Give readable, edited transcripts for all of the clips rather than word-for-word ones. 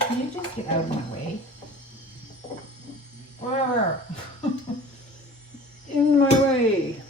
can you just get out of my way? Where? In my way.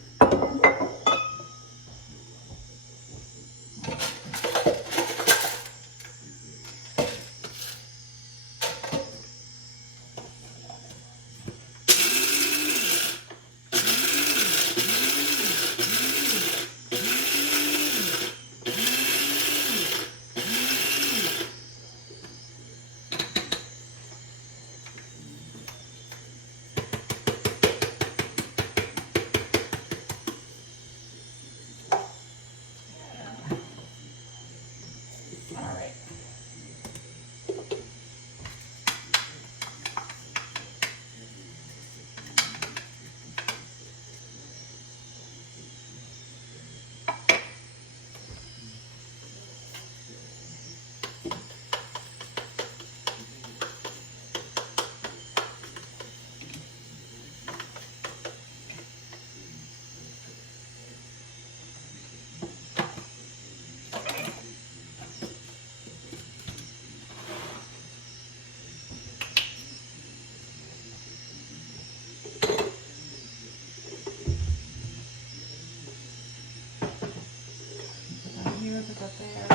There.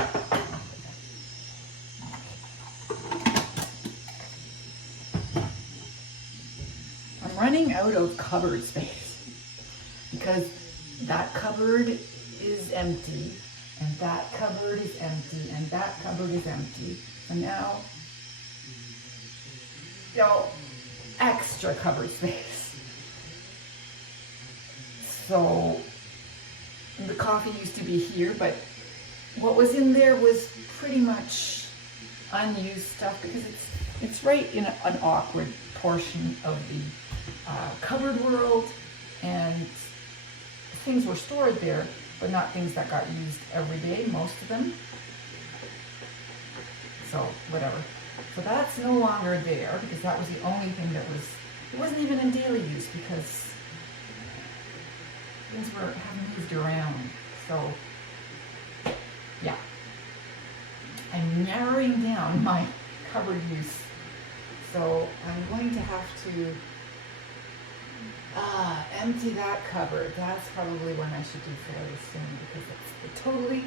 I'm running out of cupboard space because that cupboard is empty and that cupboard is empty and that cupboard is empty. And now, extra cupboard space. So the coffee used to be here, but what was in there was pretty much unused stuff because it's right in an awkward portion of the cupboard world, and things were stored there, but not things that got used every day, most of them. So whatever. So that's no longer there because that was the only thing that it wasn't even in daily use because things haven't moved around. So yeah, I'm narrowing down my cupboard use. So I'm going to have to empty that cupboard. That's probably when I should do fairly soon because it's totally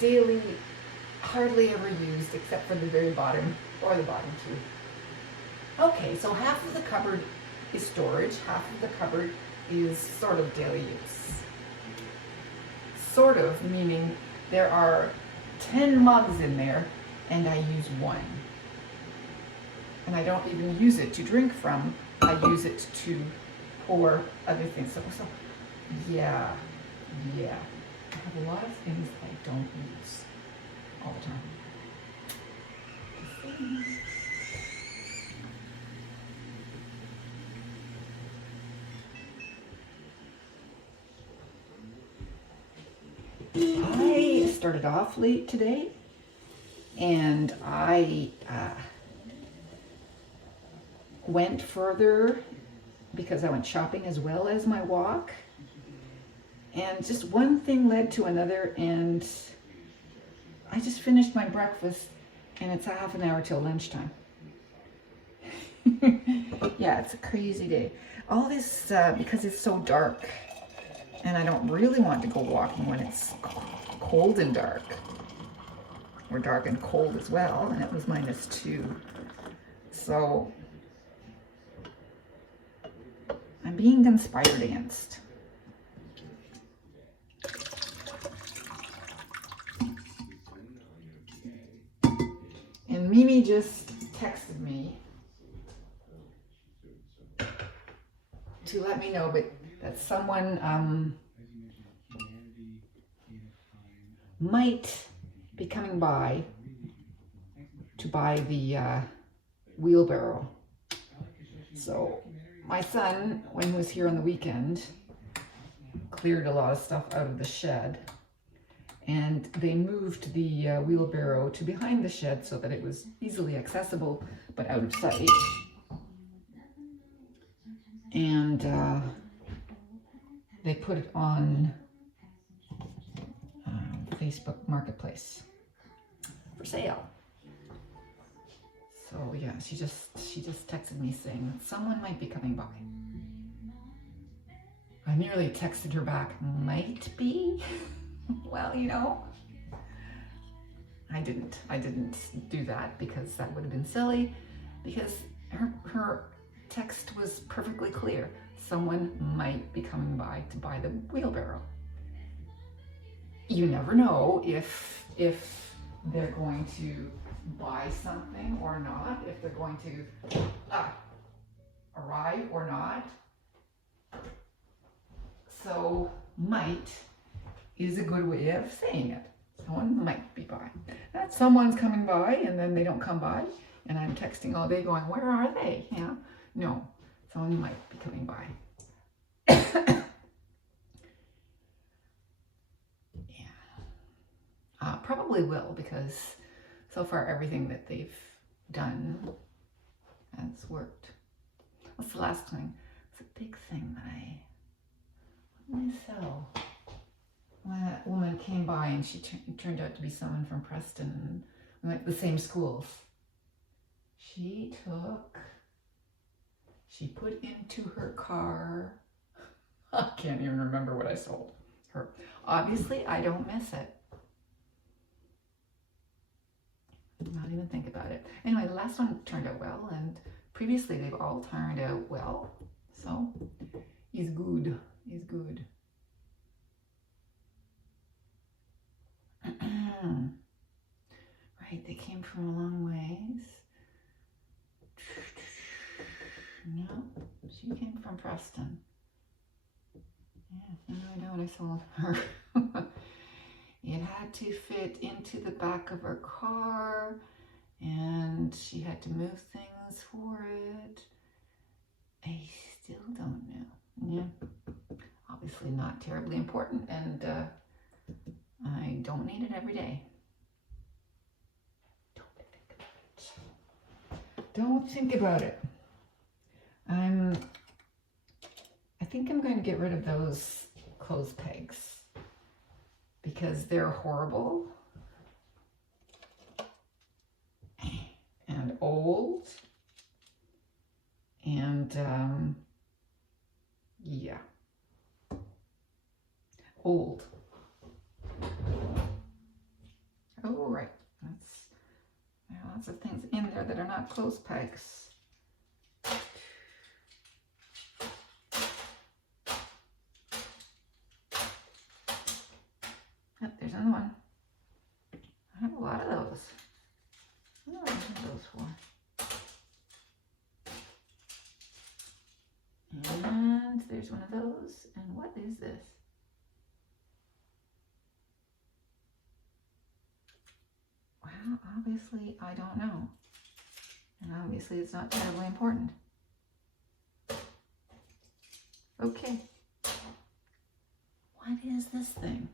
daily, hardly ever used except for the very bottom or the bottom two. Okay, so half of the cupboard is storage, half of the cupboard is sort of daily use. Sort of, meaning there are 10 mugs in there and I use one. And I don't even use it to drink from, I use it to pour other things. So yeah. I have a lot of things I don't use all the time. I started off late today and I went further because I went shopping as well as my walk, and just one thing led to another, and I just finished my breakfast and it's a half an hour till lunchtime. Yeah, it's a crazy day. All this because it's so dark and I don't really want to go walking when it's cold and dark, or dark and cold as well, and it was -2. So I'm being conspired against. And Mimi just texted me to let me know that someone might be coming by to buy the wheelbarrow. So my son, when he was here on the weekend, cleared a lot of stuff out of the shed, and they moved the wheelbarrow to behind the shed so that it was easily accessible but out of sight. And they put it on Facebook Marketplace for sale. So yeah, she just texted me saying that someone might be coming by. I nearly texted her back, might be? Well, you know, I didn't do that because that would have been silly, because her text was perfectly clear. Someone might be coming by to buy the wheelbarrow. You never know if they're going to buy something or not, if they're going to arrive or not. So might is a good way of saying it. Someone might be by. That someone's coming by and then they don't come by, and I'm texting all day going, where are they? Yeah, no, someone might be coming by. Probably will, because so far everything that they've done has worked. What's the last thing? It's a big thing that what did I sell? When that woman came by and she turned out to be someone from Preston, and we went to the same schools. She put into her car, I can't even remember what I sold her. Obviously, I don't miss it. Not even think about it. Anyway, the last one turned out well, and previously they've all turned out well. So, he's good. He's good. Right, they came from a long ways. No, she came from Preston. Yeah, I know what I sold her. It had to fit into the back of her car, and she had to move things for it. I still don't know. Yeah, obviously not terribly important, and I don't need it every day. Don't think about it. I think I'm going to get rid of those clothes pegs, because they're horrible and old, and yeah, old. Oh, right, there are lots of things in there that are not clothes pegs. Yep, there's another one. I have a lot of those. What do I have those for? And there's one of those. And what is this? Well, obviously I don't know. And obviously it's not terribly important. Okay. What is this thing?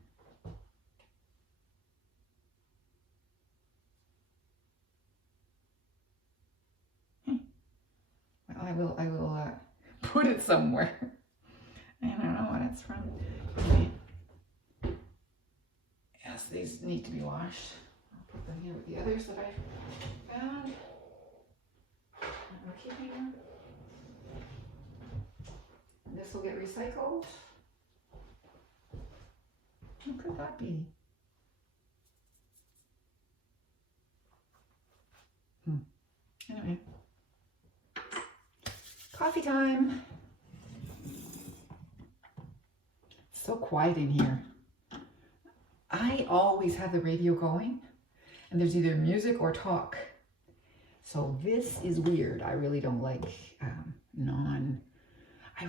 Well, I will put it somewhere. I don't know what it's from. Yes, these need to be washed. I'll put them here with the others that I found. I'm keeping them. This will get recycled. What could that be? Anyway. Coffee time. So quiet in here. I always have the radio going, and there's either music or talk. So this is weird. I really don't like I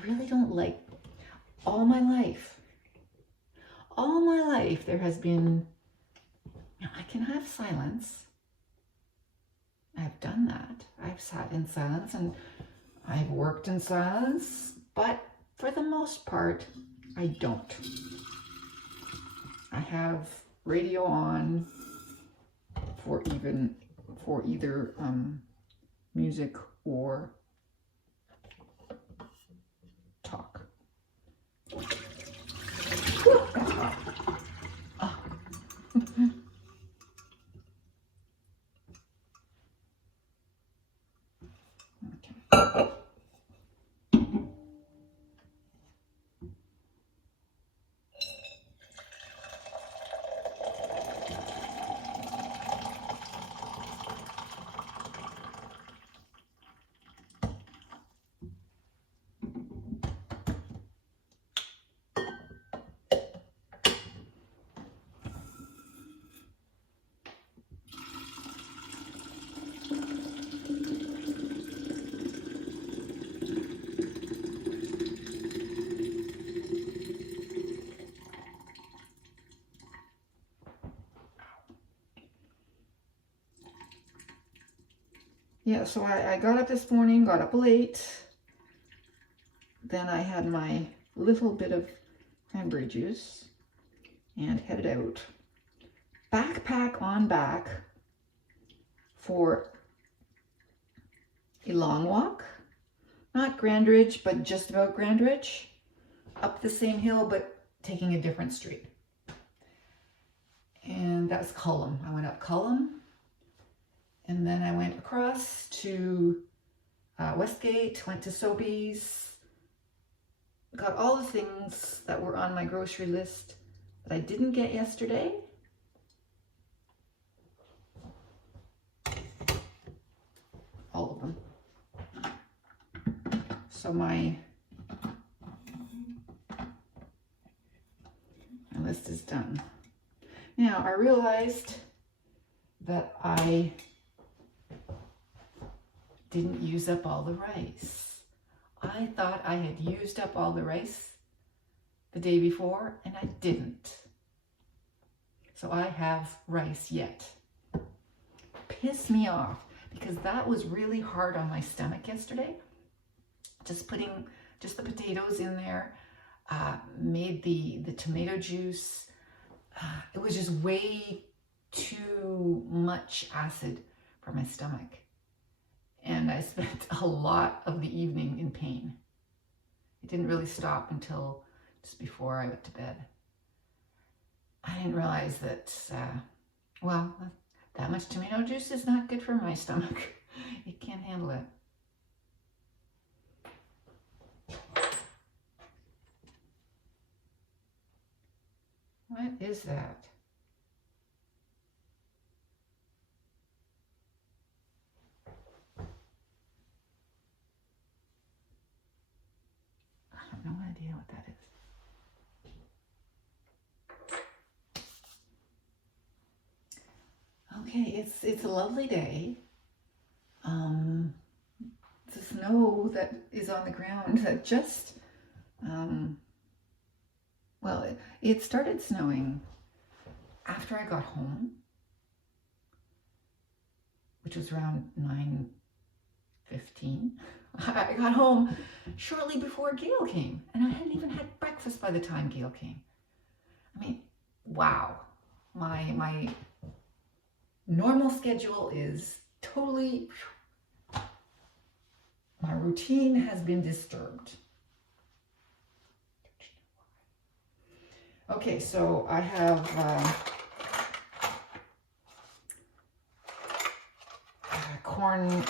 really don't like, all my life there has been, I can have silence. I've done that. I've sat in silence and I've worked in silence, but for the most part, I don't. I have radio on for either music or talk. That's hot. Oh. Yeah, so I got up this morning, got up late. Then I had my little bit of cranberry juice and headed out. Backpack on back for a long walk. Not Grand Ridge, but just about Grand Ridge. Up the same hill, but taking a different street. And that was Cullum. I went up Cullum. And then I went across to Westgate, went to Sobeys. Got all the things that were on my grocery list that I didn't get yesterday. All of them. So my list is done. Now I realized that I didn't use up all the rice. I thought I had used up all the rice the day before, and I didn't. So I have rice yet. Piss me off, because that was really hard on my stomach yesterday. Just putting just the potatoes in there, made the tomato juice. It was just way too much acid for my stomach. And I spent a lot of the evening in pain. It didn't really stop until just before I went to bed. I didn't realize that, well, that much tomato juice is not good for my stomach. It can't handle it. What is that? I have no idea what that is. Okay, it's a lovely day. The snow that is on the ground that just, well, it started snowing after I got home, which was around 9:15. I got home shortly before Gail came, and I hadn't even had breakfast by the time Gail came. I mean, wow. My normal schedule is totally, my routine has been disturbed. Okay, so I have corn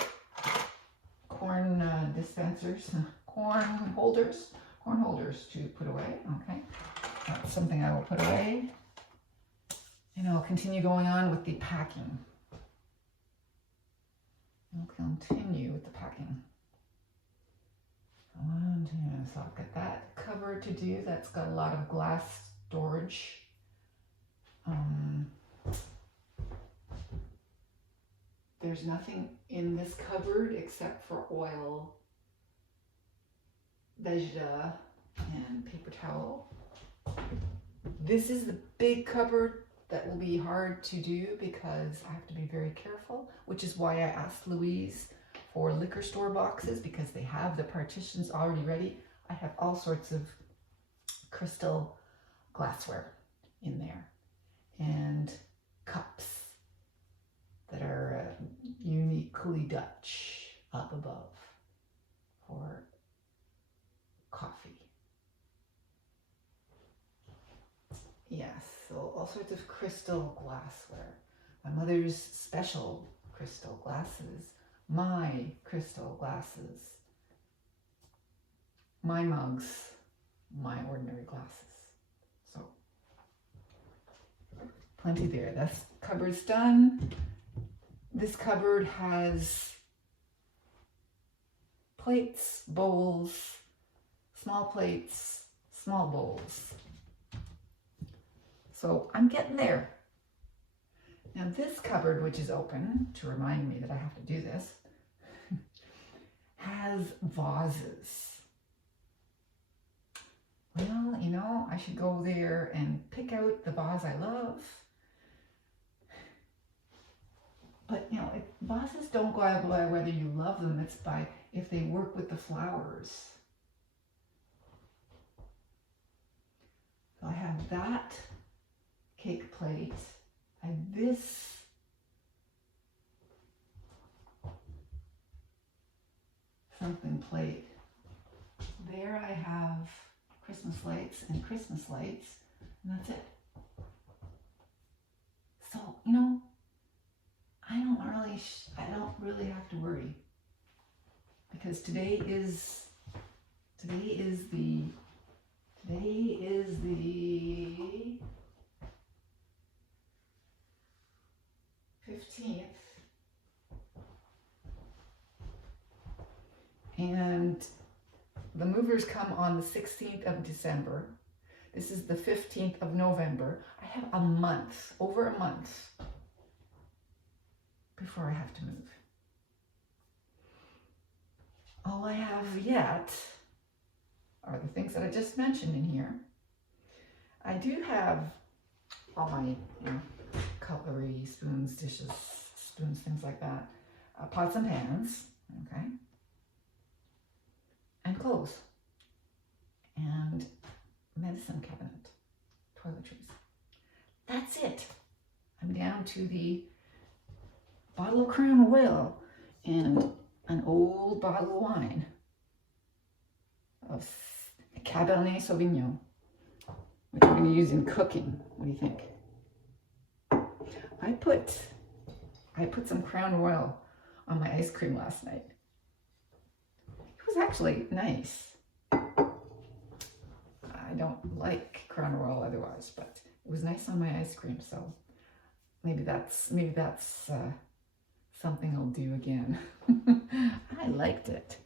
dispensers, corn holders to put away. Okay, that's something I will put away. And I'll continue going on with the packing. I'll continue with the packing. So I've got that cupboard to do. That's got a lot of glass storage. There's nothing in this cupboard except for oil, Vegeta, and paper towel. This is the big cupboard that will be hard to do because I have to be very careful, which is why I asked Louise for liquor store boxes, because they have the partitions already ready. I have all sorts of crystal glassware in there and cups that are uniquely Dutch up above for coffee. Yes, so all sorts of crystal glassware. My mother's special crystal glasses, my crystal glasses, my mugs, my ordinary glasses. So plenty there. This cupboard's done. This cupboard has plates, bowls, small plates, small bowls. So I'm getting there. Now this cupboard, which is open, to remind me that I have to do this, has vases. Well, you know, I should go there and pick out the vase I love. But you know, vases don't go out by whether you love them, it's by if they work with the flowers. So I have that cake plate. I have this something plate. There I have Christmas lights, and that's it. So, you know, I don't really have to worry, because today is the 15th, and the movers come on the 16th of December. This is the 15th of November. I have a month, over a month, before I have to move. All I have yet are the things that I just mentioned in here. I do have all my, you know, cutlery, spoons, dishes, things like that. Pots and pans, okay? And clothes. And medicine cabinet, toiletries. That's it. I'm down to the bottle of Crown Royale and an old bottle of wine of Cabernet Sauvignon, which we're going to use in cooking. What do you think? I put some Crown Royale on my ice cream last night. It was actually nice. I don't like Crown Royale otherwise, but it was nice on my ice cream, so maybe that's something I'll do again. I liked it.